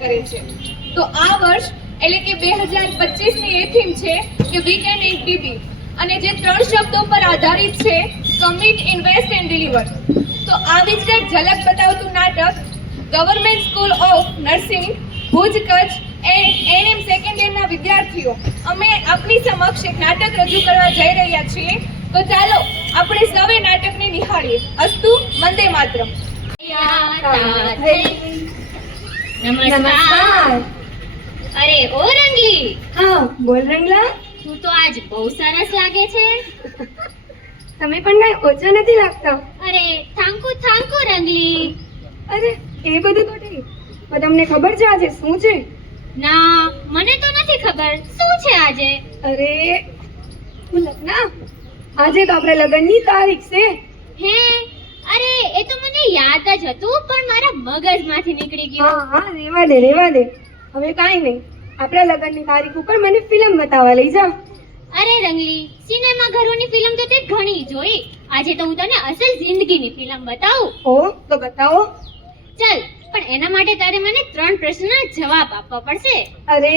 કરે છે। તો આ વર્ષ એટલે કે 2025 ની એ થીમ છે કે વી કેન ઇન ટીબી, અને જે 3 શબ્દો પર આધારિત છે, કમિટ, ઇન્વેસ્ટ એન્ડ ડિલિવર। તો આવી જ કંઈક ઝલક બતાવતું નાટક government school of nursing Bhuj Kutch NM second યરના વિદ્યાર્થીઓ અમે આપની સમક્ષ એક નાટક રજૂ કરવા જઈ રહ્યા છીએ। તો ચાલો આપણે સૌએ નાટકને નિહાળીએ। અસ્તુ, વંદે માતરમ। નમસ્કાર। અરે ઓ રંગલી, હા બોલ રંગલા, તું તો આજ બહુ સરસ લાગે છે। તમે પણ કઈ ઓછા નથી લાગતા। અરે થાંકુ થાંકુ રંગલી। અરે એ બધું તો ઠીક, પણ તમને ખબર છે આજે શું છે? ના, મને તો નથી ખબર શું છે આજે। અરે લગ્ન, આજે તો આપણે લગ્નની તારીખ છે। હે, અરે એ તો મને યાદ જ હતું, પણ મારા મગજમાંથી નીકળી ગયું। હા હા, રેવા દે। હવે કાંઈ નહીં, આપણા લગ્નની તારીખ ઉપર મને ફિલ્મ બતાવવા લઈ જા। અરે રંગલી, સિનેમા ઘરોની ફિલ્મ તો તે ઘણી જોઈ, આજે તો હું તને અસલ જિંદગીની ફિલ્મ બતાવું। ઓ તો બતાવો। ચલ, પણ એના માટે તારે મને 3 પ્રશ્નના જવાબ આપવા પડશે। અરે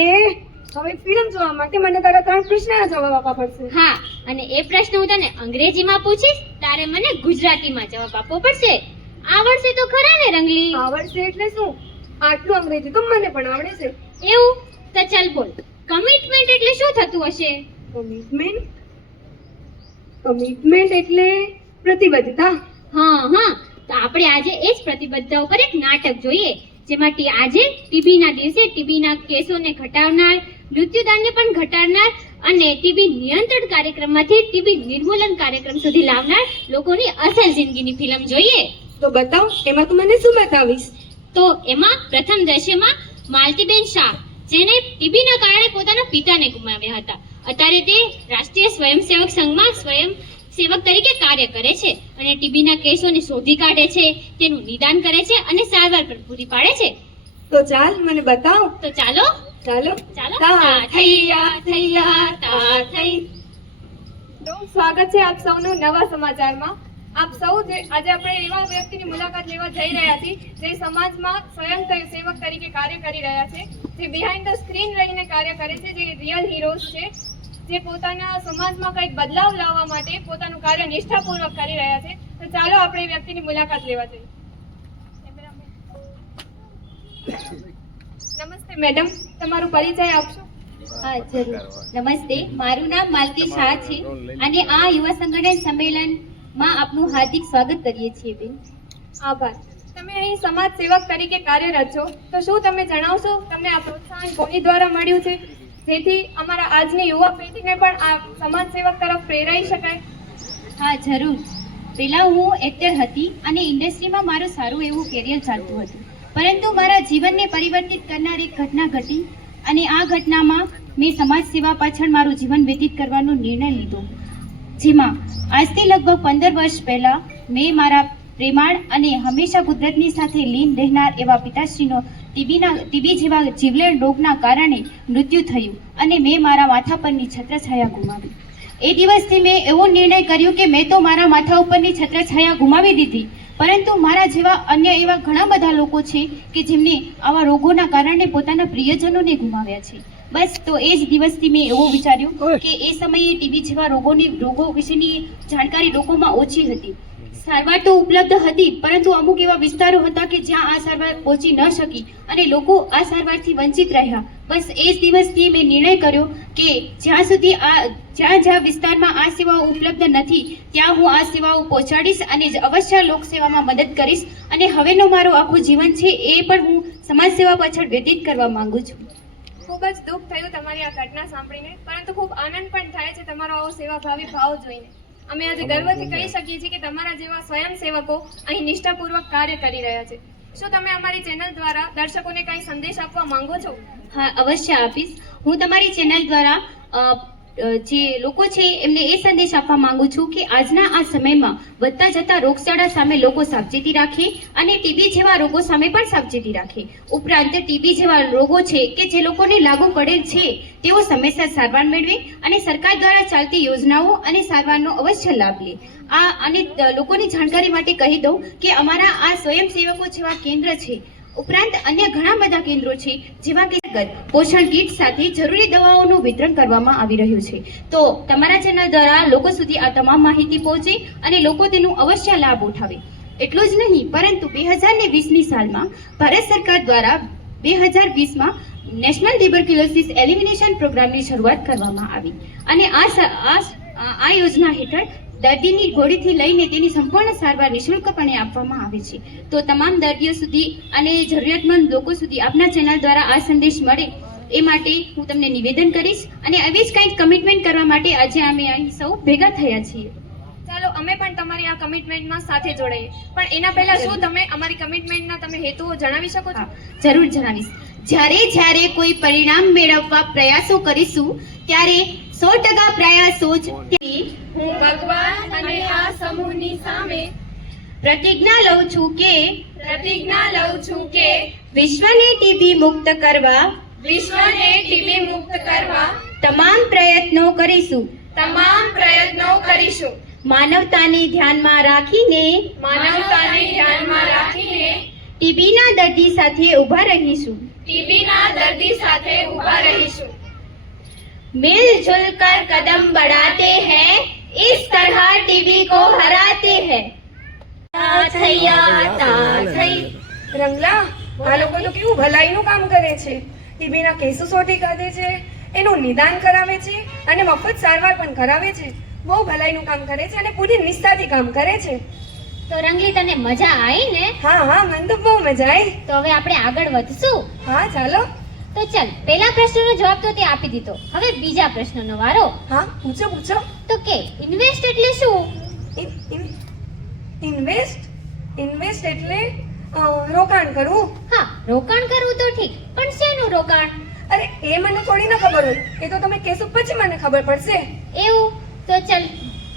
હવે ફિલ્મ જોવા માટે મને તારા 3 પ્રશ્નના જવાબ આપવા પડશે। હા, અને એ પ્રશ્ન હું તને અંગ્રેજીમાં પૂછીશ, તારે મને ગુજરાતીમાં જવાબ આપવો પડશે। આવડશે તો ખરા ને રંગલી? આવડશે એટલે શું? આટલું અંગ્રેજી તો મને પણ આવડે છે। એવું? તો ચાલ બોલ, કમિટમેન્ટ એટલે શું થતું હશે? કમિટમેન્ટ એટલે પ્રતિબદ્ધતા। હા, તો આપણે આજે એ જ પ્રતિબદ્ધતા ઉપર એક નાટક જોઈએ, જેમાં આજે ટીબીના દિવસે ટીબીના કેસોને ઘટાડનાર, મૃત્યુદરને પણ ઘટાડનાર અને ટીબી નિયંત્રણ કાર્યક્રમમાંથી ટીબી નિર્મૂલન કાર્યક્રમ સુધી લાવનાર લોકોની અસલ જિંદગીની ફિલ્મ જોઈએ। તો બતાવ, એમાં તું મને શું બતાવીશ? તો એમાં પ્રથમ દ્રશ્યમાં માલતીબેન શાહ, જેને ટીબીના કારણે પોતાના પિતાને ગુમાવ્યા હતા, અત્યારે તે રાષ્ટ્રીય સ્વયંસેવક સંઘમાં સ્વયંસેવક તરીકે કાર્ય કરે છે અને ટીબીના કેસોને શોધી કાઢે છે, તેનું નિદાન કરે છે અને સારવાર પણ પૂરી પાડે છે। તો ચાલ મને બતાવ। તો ચાલો ચાલો તા થૈયા તા થઈ। તો સ્વાગત છે આપ સૌનું નવા સમાચારમાં। આપ સૌ આજે આપણે એવા વ્યક્તિની મુલાકાત લેવા જઈ રહ્યા છીએ જે સમાજમાં સ્વયંસેવક તરીકે કાર્ય કરી રહ્યા છે, જે બિહાઇન્ડ ધ સ્ક્રીન રહીને કાર્ય કરે છે, જે રિયલ હીરોઝ છે, જે પોતાના સમાજમાં કંઈક બદલાવ લાવવા માટે પોતાનું કાર્ય નિષ્ઠાપૂર્વક કરી રહ્યા છે। તો ચાલો આપણે એ વ્યક્તિની મુલાકાત લેવા જઈએ। નમસ્તે મેડમ, તમારો પરિચય આપશો? હા જરૂર, નમસ્તે, મારું નામ માલતી શાહ છે અને આ યુવા સંગઠન સંમેલનમાં આપનું હાર્દિક સ્વાગત કરીએ છીએ બેન। આભાર। તમે અહીં સમાજ સેવક તરીકે કાર્યરત છો, તો શું તમે જણાવશો તમને આ પ્રોત્સાહન કોની દ્વારા મળ્યું છે, જેથી અમારા આજની યુવા પેઢીને પણ આ સમાજ સેવક તરફ પ્રેરાઈ શકાય? હા જરૂર, પહેલા હું એક્ટર હતી અને ઇન્ડસ્ટ્રીમાં મારું સારું એવું કેરિયર ચાલતું હતું, પરંતુ મારા જીવનને પરિવર્તિત કરનાર એક ઘટના ઘટી અને આ ઘટનામાં મેં સમાજ સેવા પાછળ મારું જીવન વ્યતીત કરવાનો નિર્ણય લીધો, જેમાં આજથી લગભગ 15 વર્ષ પહેલા મેં મારા પ્રેમાળ અને હંમેશા કુદરતની સાથે લીન રહેનાર એવા પિતાશ્રીનો ટીબી જેવા જીવલેણ રોગના કારણે મૃત્યુ થયું અને મેં મારા માથા પરની છત્રછાયા ગુમાવી। એ દિવસથી મેં એવો નિર્ણય કર્યો કે મેં તો મારા માથા ઉપરની છત્રછાયા ગુમાવી દીધી, પરંતુ મારા જેવા અન્ય એવા ઘણા બધા લોકો છે કે જેમને આવા રોગોના કારણે પોતાના પ્રિયજનોને ગુમાવ્યા છે। બસ તો એ જ દિવસથી મેં એવું વિચાર્યું કે એ સમયે ટીબી જેવા રોગો વિશેની જાણકારી લોકોમાં ઓછી હતી। સારવાર તો ઉપલબ્ધ હતી, પરંતુ અમુક એવા વિસ્તારો હતા કે જ્યાં આ સારવાર પહોંચી ન શકી અને લોકો આ સારવારથી વંચિત રહ્યા। બસ એ જ દિવસથી મેં નિર્ણય કર્યો કે જ્યાં સુધી જ્યાં વિસ્તારમાં આ સેવાઓ ઉપલબ્ધ નથી ત્યાં હું આ સેવાઓ પહોંચાડીશ અને અવશ્ય લોકસેવામાં મદદ કરીશ, અને હવેનો મારો આખું જીવન છે એ પણ હું સમાજ સેવા પાછળ વ્યતીત કરવા માંગુ છું। ખૂબ જ દુઃખ થયું તમારી આ ઘટના સાંભળીને, પરંતુ ખૂબ આનંદ પણ થાય છે તમારો આવો સેવાભાવી ભાવ જોઈને। અમે આજે ગર્વથી કહી શકીએ છીએ કે તમારા જેવા સ્વયંસેવકો અહીં નિષ્ઠાપૂર્વક કાર્ય કરી રહ્યા છે। શું તમે અમારી ચેનલ દ્વારા દર્શકોને કંઈ સંદેશ આપવા માંગો છો? હા અવશ્ય આપીશ। હું તમારી ચેનલ દ્વારા જે લોકો છે એમને એ સંદેશ આપવા માંગુ છું કે આજના આ સમયમાં વધતા જતા રોગચાળા સામે લોકો સાવચેતી રાખે અને ટીબી જેવા રોગો સામે પણ સાવચેતી રાખે। ઉપરાંત ટીબી જેવા રોગો છે કે જે લોકોને લાગુ પડેલ છે તેઓ સમયસર સારવાર મેળવે અને સરકાર દ્વારા ચાલતી યોજનાઓ અને સારવારનો અવશ્ય લાભ લે। અને લોકોની જાણકારી માટે કહી દઉં કે અમારા આ સ્વયંસેવકો જેવા કેન્દ્ર છે ઉપરાંત અન્ય ઘણા બધા કેન્દ્રો છે, જેવા કે પોષણ કીટ સાથે જરૂરી દવાઓનું વિતરણ કરવામાં આવી રહ્યું છે. તો તમારા ચેનલ દ્વારા લોકો સુધી આ તમામ માહિતી પહોંચે અને લોકો તેનો અવશ્ય લાભ ઉઠાવે. એટલું જ નહીં, પરંતુ 2020ની સાલમાં ભારત સરકાર દ્વારા 2020માં નેશનલ ટ્યુબરક્યુલોસિસ એલિમિનેશન પ્રોગ્રામની શરૂઆત કરવામાં આવી અને આ યોજના હેઠળ દર્દીની ગોળીથી લઈને તેની સંપૂર્ણ સારવાર નિઃશુલ્કપણે આપવામાં આવે છે. તો તમામ દર્દીઓ સુધી અને જરૂરિયાતમંદ લોકો સુધી આપના ચેનલ દ્વારા આ સંદેશ મળે એ માટે હું તમને નિવેદન કરીશ અને આવી જ કંઈક કમિટમેન્ટ કરવા માટે આજે અમે અહીં સૌ ભેગા થયા છીએ. ચાલો અમે પણ તમારી આ કમિટમેન્ટમાં સાથે જોડાઈએ. પણ એના પહેલા શું તમે અમારી કમિટમેન્ટના તમે હેતુઓ જણાવી શકો છો? જરૂર જણાવીશ. જ્યારે કોઈ પરિણામ મેળવવા પ્રયાસો કરીશું ત્યારે 100% પ્રયાસો જ હું ભગવાન અને આ સમૂહની સામે પ્રતિજ્ઞા લઉં છું કે વિશ્વને ટીબી મુક્ત કરવા તમામ પ્રયત્નો કરીશું. માનવતાને ધ્યાનમાં રાખીને ટીબીના દર્દી સાથે ઊભા રહીશું. मिलजुल कर कदम बढ़ाते हैं, इस तरह टीबी को हराते हैं. રંગલા, આ લોકો તો કેવું ભલાઈનું કામ કરે છે. ટીબીના કેસો શોધી કાઢે છે, એનું નિદાન કરાવે છે અને મફત સારવાર પણ કરાવે છે. બહુ ભલાઈનું કામ કરે છે અને પૂરી નિષ્ઠાથી કામ કરે છે. તો રંગલી, તને મજા આવી ને? હા, મને તો બહુ મજા આવી. તો હવે આપણે આગળ વધશું. હા, ચાલો. તો ચાલ, પહેલા પ્રશ્નનો જવાબ તો તે આપી દીધો. હવે બીજા પ્રશ્નનો વારો. હા, પૂછો. તો કે ઇન્વેસ્ટ એટલે શું? ઇન્વેસ્ટ એટલે રોકાણ કરવું. હા, રોકાણ કરવું તો ઠીક, પણ શેનું રોકાણ? અરે, એ મને થોડી ના ખબર હોય. એ તો તમે કહેશો પછી મને ખબર પડશે. એવું? તો ચાલ,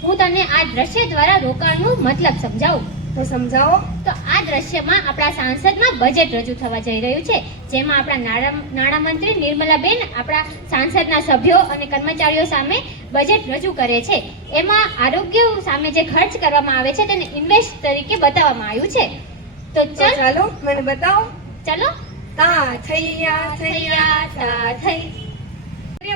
હું તને આ દ્રશ્ય દ્વારા રોકાણનો મતલબ સમજાવું. તો સમજાવો. તો આ દ્રશ્યમાં આપણા સાંસદમાં બજેટ રજૂ થવા જઈ રહ્યું છે, જેમાં આપણા નાણામંત્રી નિર્મલાબેન આપણા સાંસદના સભ્યો અને કર્મચારીઓ સામે બજેટ રજૂ કરે છે. એમાં આરોગ્ય સામે જે ખર્ચ કરવામાં આવે છે તેને ઇન્વેસ્ટ તરીકે બતાવવામાં આવ્યું છે. તો ચાલો, મને બતાવો. ચાલો.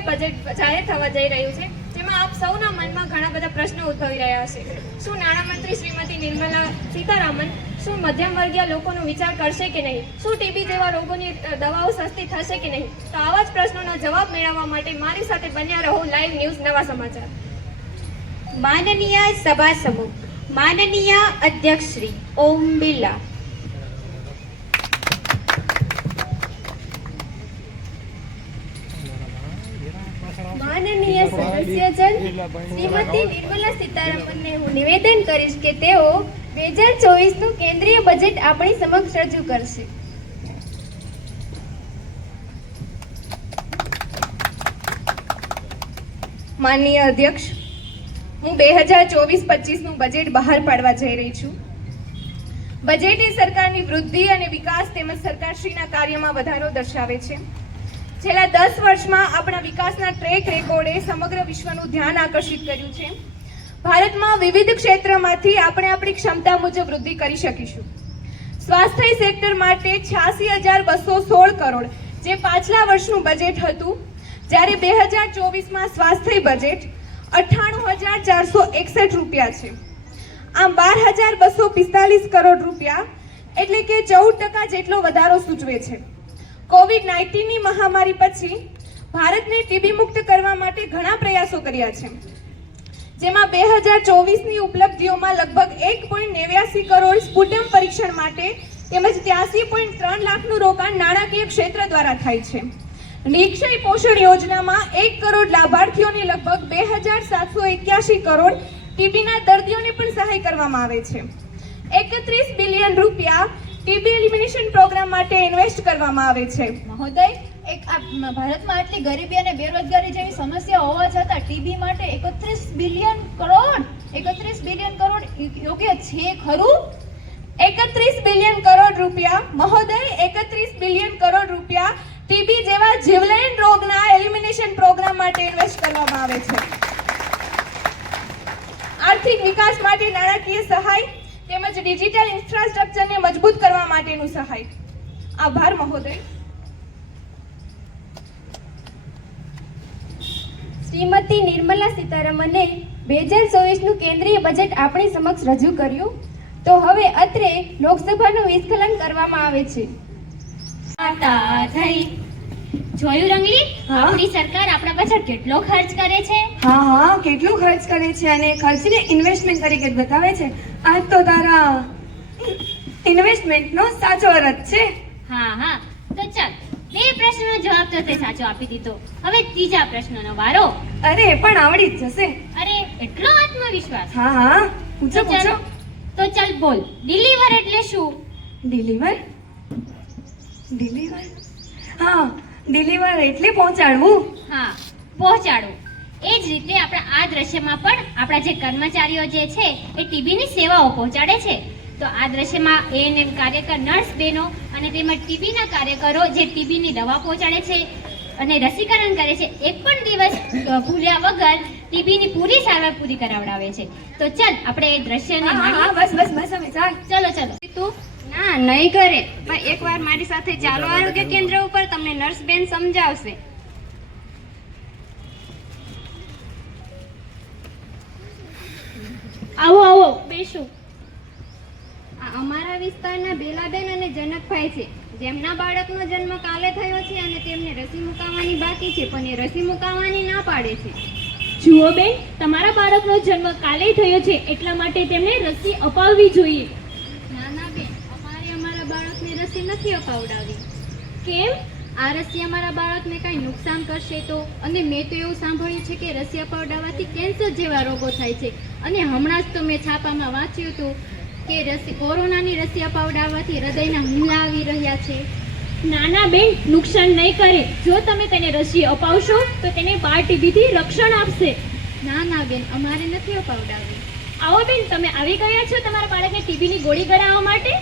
બજેટ જાહેર થવા જઈ રહ્યું છે, જેમાં આપ સૌના મનમાં ઘણા બધા પ્રશ્નો ઉદ્ભવી રહ્યા હશે. શું નાણામંત્રી શ્રીમતી નિર્મલા સીતારામન શું મધ્યમ વર્ગીય લોકોનો વિચાર કરશે કે નહીં? શું ટીબી જેવા રોગોની દવાઓ સસ્તી થશે કે નહીં? તો આવા જ પ્રશ્નોના જવાબ મેળવવા માટે મારી સાથે બન્યા રહો લાઈવ ન્યૂઝ નવા સમાચાર. માનનીય સભા સમૂહ, માનનીય અધ્યક્ષ શ્રી ઓમ બિરલા, માનનીય સદસ્યજન શ્રીમતી નિર્મલા સીતારામનને હું નિવેદન કરીશ કે તેઓ 2024નું કેન્દ્રીય બજેટ આપણી સમક્ષ રજૂ કરશે. માનનીય અધ્યક્ષ, હું 2024-25નું બજેટ બહાર પાડવા જઈ રહી છું. બજેટ એ સરકારની વૃદ્ધિ અને વિકાસ તેમજ સરકારશ્રીના કાર્યમાં વધારો દર્શાવે છે. છેલ્લા 10 વર્ષમાં આપણા વિકાસના ટ્રેક રેકોર્ડે સમગ્ર વિશ્વનું ધ્યાન આકર્ષિત કર્યું છે. ભારતમાં વિવિધ ક્ષેત્રમાંથી આપણે આપણી ક્ષમતા મુજબ વૃદ્ધિ કરી શકીશું. સ્વાસ્થ્ય સેક્ટર માટે 86,216 કરોડ જે પાછલા વર્ષનું બજેટ હતું, જ્યારે 2024માં સ્વાસ્થ્ય બજેટ 98,461 રૂપિયા છે. આમ 12,245 કરોડ રૂપિયા એટલે કે 14% જેટલો વધારો સૂચવે છે. કોવિડ-19ની મહામારી પછી ભારતને ટીબી મુક્ત કરવા માટે ઘણા પ્રયાસો કર્યા છે, જેમાં 2024ની ઉપલબ્ધિઓમાં લગભગ 1.89 કરોડ સ્પુટમ પરીક્ષણ માટે તેમજ 83.3 લાખનું રોકાણ નાણાકીય ક્ષેત્ર દ્વારા થાય છે. નિક્ષય પોષણ યોજનામાં 1 કરોડ લાભાર્થીઓને લગભગ 2,781 કરોડ ટીબીના દર્દીઓને પણ સહાય કરવામાં આવે છે. 31 બિલિયન રૂપિયા ટીબી એલિમિનેશન પ્રોગ્રામ માટે ઇન્વેસ્ટ કરવામાં આવે છે. મહોદય, ભારતમાં આટલી ગરીબી અને બેરોજગારી જેવી સમસ્યા હોવા છતાં ટીબી માટે 31 બિલિયન કરોડ યોગ્ય છે ખરું? 31 બિલિયન કરોડ રૂપિયા મહોદય, 31 બિલિયન કરોડ રૂપિયા ટીબી જેવા જીવલેણ રોગના એલિમિનેશન પ્રોગ્રામ માટે ઇન્વેસ્ટ કરવામાં આવે છે. આર્થિક વિકાસ માટે નાણાકીય સહાય તેમજ ડિજિટલ ઇન્ફ્રાસ્ટ્રક્ચરને મજબૂત કરવા માટેનું સહાય. આભાર મહોદય. શ્રીમતી નિર્મલા સીતારમણે 2024નું કેન્દ્રીય બજેટ આપણી સમક્ષ રજૂ કર્યું, તો હવે અત્રે લોકસભાનું વિસ્ખલન કરવામાં આવે છે. આતા થઈ. જોયું રંગલી? હા. આપણી સરકાર આપણા પાછળ કેટલો ખર્ચ કરે છે. હા હા, કેટલું ખર્ચ કરે છે અને ખર્ચને ઇન્વેસ્ટમેન્ટ તરીકે જ બતાવે છે. આ તો તારા ઇન્વેસ્ટમેન્ટનો સાચો અર્થ છે. હા હા, તો ચાલ, 2 પ્રશ્નનો જવાબ તો તે સાચો આપી દીધો. હવે ત્રીજા પ્રશ્નનો વારો. અરે પણ આવડી જ જશે. અરે એટલો આત્મવિશ્વાસ. હા હા, પૂછો તો ચાલ, પૂછો. તો ચાલ બોલ, ડિલિવર એટલે શું? ડિલિવર ડિલિવર હા, ડિલિવર એટલે પહોંચાડવું. હા, પહોંચાડવું. એ જ રીતે આપણા આ દ્રશ્યમાં પણ આપણા જે કર્મચારીઓ જે છે એ ટીબીની સેવાઓ પહોંચાડે છે. તો આ દ્રશ્યમાં એએનએમ કાર્યકર નર્સ બહેનો અને તેમજ ટીબીના કાર્યકરો જે ટીબીની દવા પહોંચાડે છે અને રસીકરણ કરે છે, એક પણ દિવસ ભૂલ્યા વગર ટીબીની પૂરી સારવાર પૂરી કરાવડાવે છે. તો ચાલ આપણે એ દ્રશ્યને હા હા, માણીએ. બસ બસ બસ, હવે ચાલ. ચલો ચલો. તું ના નહીં કરે, પણ એકવાર મારી સાથે ચાલો આરોગ્ય કેન્દ્ર ઉપર, તમને નર્સ બેન સમજાવશે. આવો આવો, બેસો. આ અમારા વિસ્તારના બેલાબેન અને જનકભાઈ છે, જેમના બાળકનો જન્મ કાલે થયો છે અને તેમને રસી મુકાવવાની બાકી છે, પણ એ રસી મુકાવવાની ના પાડે છે. જુઓ બેન, તમારા બાળકનો જન્મ કાલે થયો છે, એટલા માટે તેમને રસી અપાવવી જોઈએ. નાના બેન, અમારે અમારા બાળકને રસી નથી અપાવડાવી. કેમ? આ રસી અમારા બાળકને કાંઈ નુકસાન કરશે તો? અને મેં તો એવું સાંભળ્યું છે કે રસી અપાવડાવવાથી કેન્સર જેવા રોગો થાય છે. અને હમણાં જ તો મેં છાપામાં વાંચ્યું હતું કે કોરોનાની રસી અપાવડાવવાથી હૃદયના હુમલા આવી રહ્યા છે. નાના બેન, નુકસાન નહીં કરે. જો તમે તેને રસી અપાવશો તો તેને બાળ ટીબીથી રક્ષણ આપશે. ના ના બેન, અમારે નથી અપાવડાવી. આવો બેન, તમે આવી ગયા છો તમારા બાળકને ટીબીની ગોળી કરાવવા માટે?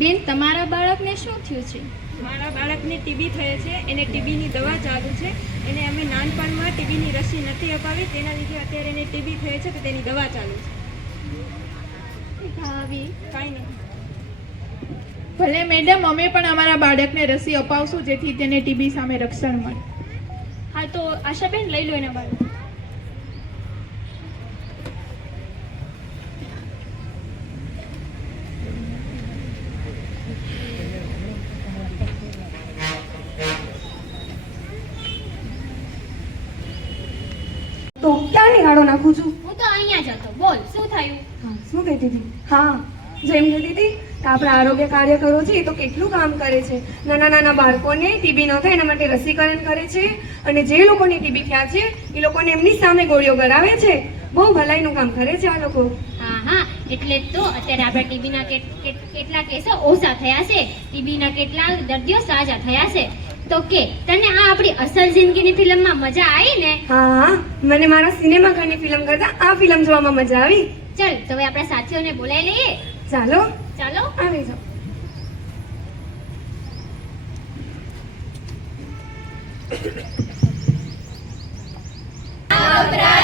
બેન, તમારા બાળકને શું થયું છે? મારા બાળકને ટીબી થયો છે, એને ટીબીની દવા ચાલુ છે. એને અમે નાનપણમાં ટીબીની રસી નથી અપાવી, તેના લીધે અત્યારે એને ટીબી થયો છે, તો તેની દવા ચાલુ છે. ભાભી, કાંઈ નહીં. ભલે મેડમ, અમે પણ અમારા બાળકને રસી અપાવશું, જેથી તેને ટીબી સામે રક્ષણ મળે. હા, તો આશાબેન લઈ લો એના બાળક. તો ક્યાં નિહાળો નાખું છું? હું તો અહીંયા જ હતો. બોલ, શું થયું? હા, શું કહેતી હતી? હા, જેમ કહેતી હતી કે આપણા આરોગ્ય કાર્યકરો છે એ તો કેટલું કામ કરે છે. નાના નાના બાળકોને ટીબી ન થાય એના માટે રસીકરણ કરે છે, અને જે લોકોને ટીબી થયા છે એ લોકોને એમની સામે ગોળીઓ કરાવે છે. બહુ ભલાઈનું કામ કરે છે આ લોકો. હા હા, એટલે જ તો અત્યારે આપણા ટીબીના કેટલા કેસો ઓછા થયા છે, ટીબીના કેટલા દર્દીઓ સાજા થયા છે. તો કે તને આ આપણી અસલ જિંદગીની ફિલ્મમાં મજા આવી ને? હા હા, મને મારા સિનેમા ઘરની ફિલ્મ કરતા આ ફિલ્મ જોવામાં મજા આવી. ચાલ, તો હવે આપણા સાથીઓને બોલાવી લઈએ. ચાલો ચાલો. આવી જાઓ. આવરા